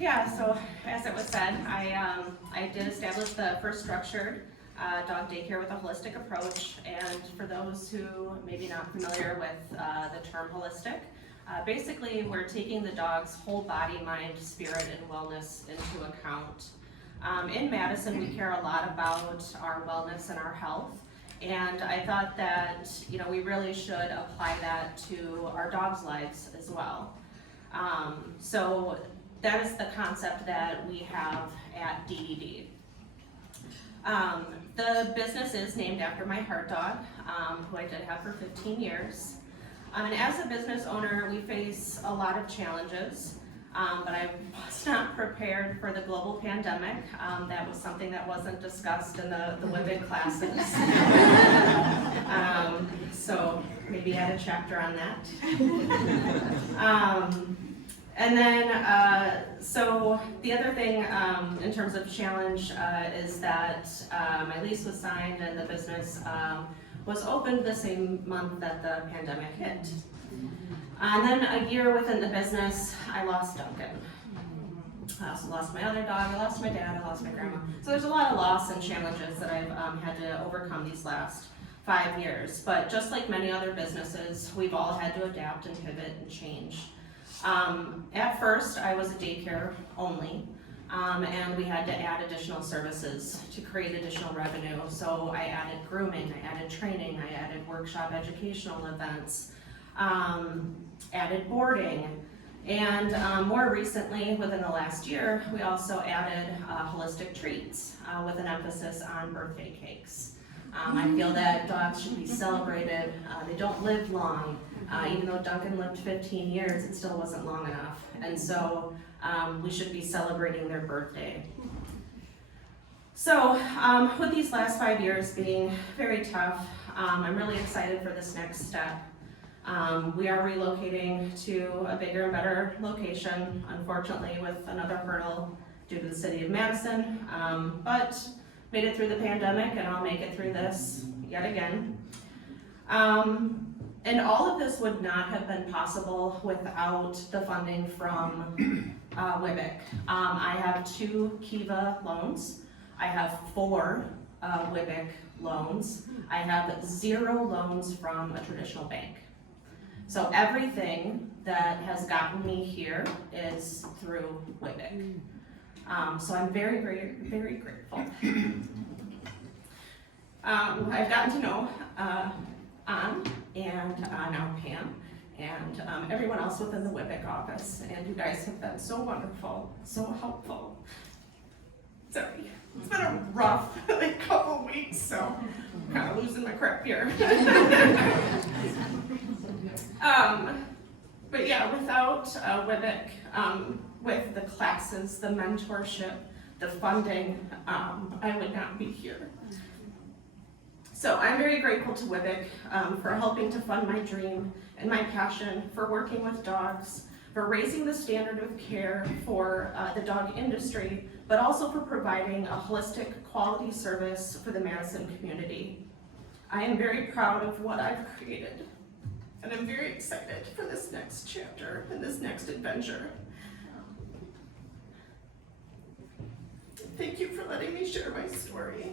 Yeah, so as it was said, I did establish the first structured dog daycare with a holistic approach. And for those who may be not familiar with the term holistic, basically we're taking the dog's whole body, mind, spirit, and wellness into account. In Madison, we care a lot about our wellness and our health. And I thought that, we really should apply that to our dogs' lives as well. So that is the concept that we have at DDD. The business is named after my heart dog, who I did have for 15 years. And as a business owner, we face a lot of challenges, but I was not prepared for the global pandemic. That was something that wasn't discussed in the WWBIC classes. So maybe add a chapter on that. And then, so the other thing in terms of challenge is that my lease was signed and the business was opened the same month that the pandemic hit. And then a year within the business, I lost Duncan. I also lost my other dog, I lost my dad, I lost my grandma. So there's a lot of loss and challenges that I've had to overcome these last 5 years. But just like many other businesses, we've all had to adapt and pivot and change. At first, I was a daycare only, and we had to add additional services to create additional revenue. So I added grooming, I added training, I added workshop educational events, added boarding, and more recently, within the last year, we also added holistic treats with an emphasis on birthday cakes. I feel that dogs should be celebrated. They don't live long. Even though Duncan lived 15 years, it still wasn't long enough. And so we should be celebrating their birthday. So with these last 5 years being very tough, I'm really excited for this next step. We are relocating to a bigger and better location, unfortunately with another hurdle due to the city of Madison, but made it through the pandemic and I'll make it through this yet again. And all of this would not have been possible without the funding from WWBIC. I have 2 Kiva loans. I have 4 WWBIC loans. I have 0 loans from a traditional bank. So everything that has gotten me here is through WWBIC. So I'm very, very, very grateful. I've gotten to know Ann and now Pam and everyone else within the WWBIC office, and you guys have been so wonderful, so helpful. Sorry, it's been a rough couple weeks, so I'm kind of losing my crap here. But yeah, without WWBIC, with the classes, the mentorship, the funding, I would not be here. So I'm very grateful to WWBIC for helping to fund my dream and my passion for working with dogs, for raising the standard of care for the dog industry, but also for providing a holistic quality service for the Madison community. I am very proud of what I've created, and I'm very excited for this next chapter and this next adventure. Thank you for letting me share my story.